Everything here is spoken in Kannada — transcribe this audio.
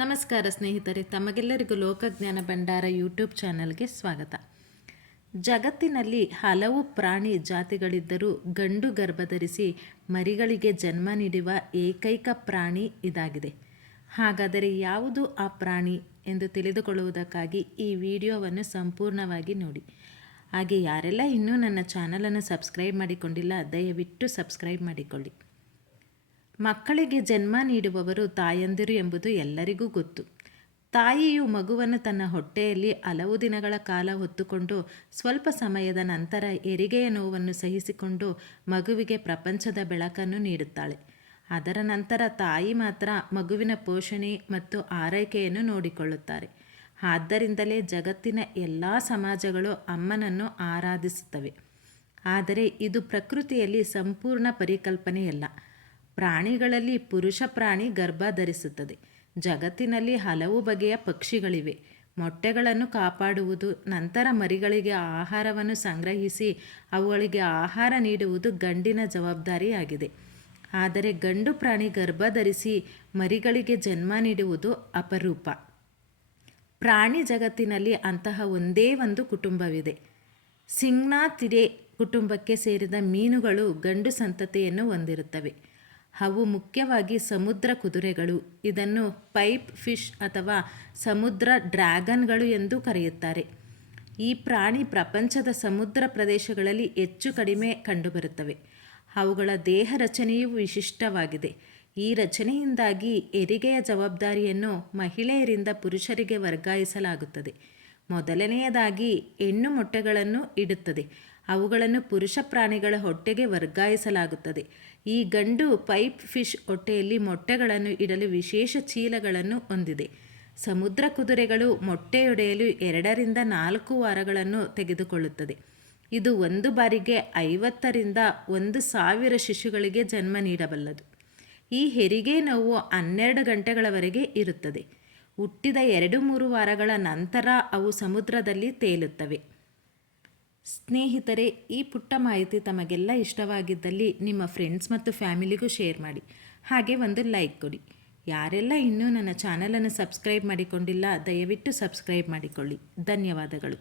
ನಮಸ್ಕಾರ ಸ್ನೇಹಿತರೆ, ತಮಗೆಲ್ಲರಿಗೂ ಲೋಕಜ್ಞಾನ ಭಂಡಾರ ಯೂಟ್ಯೂಬ್ ಚಾನಲ್ಗೆ ಸ್ವಾಗತ. ಜಗತ್ತಿನಲ್ಲಿ ಹಲವು ಪ್ರಾಣಿ ಜಾತಿಗಳಿದ್ದರೂ ಗಂಡು ಗರ್ಭಧರಿಸಿ ಮರಿಗಳಿಗೆ ಜನ್ಮ ನೀಡುವ ಏಕೈಕ ಪ್ರಾಣಿ ಇದಾಗಿದೆ. ಹಾಗಾದರೆ ಯಾವುದು ಆ ಪ್ರಾಣಿ ಎಂದು ತಿಳಿದುಕೊಳ್ಳುವುದಕ್ಕಾಗಿ ಈ ವಿಡಿಯೋವನ್ನು ಸಂಪೂರ್ಣವಾಗಿ ನೋಡಿ. ಹಾಗೆ ಯಾರೆಲ್ಲ ಇನ್ನೂ ನನ್ನ ಚಾನಲನ್ನು ಸಬ್ಸ್ಕ್ರೈಬ್ ಮಾಡಿಕೊಂಡಿಲ್ಲ, ದಯವಿಟ್ಟು ಸಬ್ಸ್ಕ್ರೈಬ್ ಮಾಡಿಕೊಳ್ಳಿ. ಮಕ್ಕಳಿಗೆ ಜನ್ಮ ನೀಡುವವರು ತಾಯಂದಿರು ಎಂಬುದು ಎಲ್ಲರಿಗೂ ಗೊತ್ತು. ತಾಯಿಯು ಮಗುವನ್ನು ತನ್ನ ಹೊಟ್ಟೆಯಲ್ಲಿ ಹಲವು ದಿನಗಳ ಕಾಲ ಹೊತ್ತುಕೊಂಡು ಸ್ವಲ್ಪ ಸಮಯದ ನಂತರ ಹೆರಿಗೆಯ ನೋವನ್ನು ಸಹಿಸಿಕೊಂಡು ಮಗುವಿಗೆ ಪ್ರಪಂಚದ ಬೆಳಕನ್ನು ನೀಡುತ್ತಾಳೆ. ಅದರ ನಂತರ ತಾಯಿ ಮಾತ್ರ ಮಗುವಿನ ಪೋಷಣೆ ಮತ್ತು ಆರೈಕೆಯನ್ನು ನೋಡಿಕೊಳ್ಳುತ್ತಾರೆ. ಆದ್ದರಿಂದಲೇ ಜಗತ್ತಿನ ಎಲ್ಲ ಸಮಾಜಗಳು ಅಮ್ಮನನ್ನು ಆರಾಧಿಸುತ್ತವೆ. ಆದರೆ ಇದು ಪ್ರಕೃತಿಯಲ್ಲಿ ಸಂಪೂರ್ಣ ಪರಿಕಲ್ಪನೆಯಲ್ಲ. ಪ್ರಾಣಿಗಳಲ್ಲಿ ಪುರುಷ ಪ್ರಾಣಿ ಗರ್ಭ ಧರಿಸುತ್ತದೆ. ಜಗತ್ತಿನಲ್ಲಿ ಹಲವು ಬಗೆಯ ಪಕ್ಷಿಗಳಿವೆ. ಮೊಟ್ಟೆಗಳನ್ನು ಕಾಪಾಡುವುದು, ನಂತರ ಮರಿಗಳಿಗೆ ಆಹಾರವನ್ನು ಸಂಗ್ರಹಿಸಿ ಅವುಗಳಿಗೆ ಆಹಾರ ನೀಡುವುದು ಗಂಡಿನ ಜವಾಬ್ದಾರಿಯಾಗಿದೆ. ಆದರೆ ಗಂಡು ಪ್ರಾಣಿ ಗರ್ಭ ಧರಿಸಿ ಮರಿಗಳಿಗೆ ಜನ್ಮ ನೀಡುವುದು ಅಪರೂಪ. ಪ್ರಾಣಿ ಜಗತ್ತಿನಲ್ಲಿ ಅಂತಹ ಒಂದೇ ಒಂದು ಕುಟುಂಬವಿದೆ. ಸಿಂಗ್ನಾತಿರೆ ಕುಟುಂಬಕ್ಕೆ ಸೇರಿದ ಮೀನುಗಳು ಗಂಡು ಸಂತತಿಯನ್ನು ಹೊಂದಿರುತ್ತವೆ. ಅವು ಮುಖ್ಯವಾಗಿ ಸಮುದ್ರ ಕುದುರೆಗಳು. ಇದನ್ನು ಪೈಪ್ ಫಿಶ್ ಅಥವಾ ಸಮುದ್ರ ಡ್ರ್ಯಾಗನ್ಗಳು ಎಂದು ಕರೆಯುತ್ತಾರೆ. ಈ ಪ್ರಾಣಿ ಪ್ರಪಂಚದ ಸಮುದ್ರ ಪ್ರದೇಶಗಳಲ್ಲಿ ಹೆಚ್ಚು ಕಡಿಮೆ ಕಂಡುಬರುತ್ತವೆ. ಅವುಗಳ ದೇಹ ರಚನೆಯು ವಿಶಿಷ್ಟವಾಗಿದೆ. ಈ ರಚನೆಯಿಂದಾಗಿ ಹೆರಿಗೆಯ ಜವಾಬ್ದಾರಿಯನ್ನು ಮಹಿಳೆಯರಿಂದ ಪುರುಷರಿಗೆ ವರ್ಗಾಯಿಸಲಾಗುತ್ತದೆ. ಮೊದಲನೆಯದಾಗಿ ಹೆಣ್ಣು ಮೊಟ್ಟೆಗಳನ್ನು ಇಡುತ್ತದೆ. ಅವುಗಳನ್ನು ಪುರುಷ ಪ್ರಾಣಿಗಳ ಹೊಟ್ಟೆಗೆ ವರ್ಗಾಯಿಸಲಾಗುತ್ತದೆ. ಈ ಗಂಡು ಪೈಪ್ ಫಿಶ್ ಹೊಟ್ಟೆಯಲ್ಲಿ ಮೊಟ್ಟೆಗಳನ್ನು ಇಡಲು ವಿಶೇಷ ಚೀಲಗಳನ್ನು ಹೊಂದಿದೆ. ಸಮುದ್ರ ಕುದುರೆಗಳು ಮೊಟ್ಟೆಯೊಡೆಯಲು ಎರಡರಿಂದ ನಾಲ್ಕು ವಾರಗಳನ್ನು ತೆಗೆದುಕೊಳ್ಳುತ್ತದೆ. ಇದು ಒಂದು ಬಾರಿಗೆ ಐವತ್ತರಿಂದ ಒಂದು ಸಾವಿರ ಶಿಶುಗಳಿಗೆ ಜನ್ಮ ನೀಡಬಲ್ಲದು. ಈ ಹೆರಿಗೆ ನೋವು ಹನ್ನೆರಡು ಗಂಟೆಗಳವರೆಗೆ ಇರುತ್ತದೆ. ಹುಟ್ಟಿದ ಎರಡು ಮೂರು ವಾರಗಳ ನಂತರ ಅವು ಸಮುದ್ರದಲ್ಲಿ ತೇಲುತ್ತವೆ. ಸ್ನೇಹಿತರೆ, ಈ ಪುಟ್ಟ ಮಾಹಿತಿ ತಮಗೆಲ್ಲ ಇಷ್ಟವಾಗಿದ್ದಲ್ಲಿ ನಿಮ್ಮ ಫ್ರೆಂಡ್ಸ್ ಮತ್ತು ಫ್ಯಾಮಿಲಿಗೂ ಶೇರ್ ಮಾಡಿ. ಹಾಗೆ ಒಂದು ಲೈಕ್ ಕೊಡಿ. ಯಾರೆಲ್ಲ ಇನ್ನೂ ನನ್ನ ಚಾನಲನ್ನು ಸಬ್ಸ್ಕ್ರೈಬ್ ಮಾಡಿಕೊಂಡಿಲ್ಲ, ದಯವಿಟ್ಟು ಸಬ್ಸ್ಕ್ರೈಬ್ ಮಾಡಿಕೊಳ್ಳಿ. ಧನ್ಯವಾದಗಳು.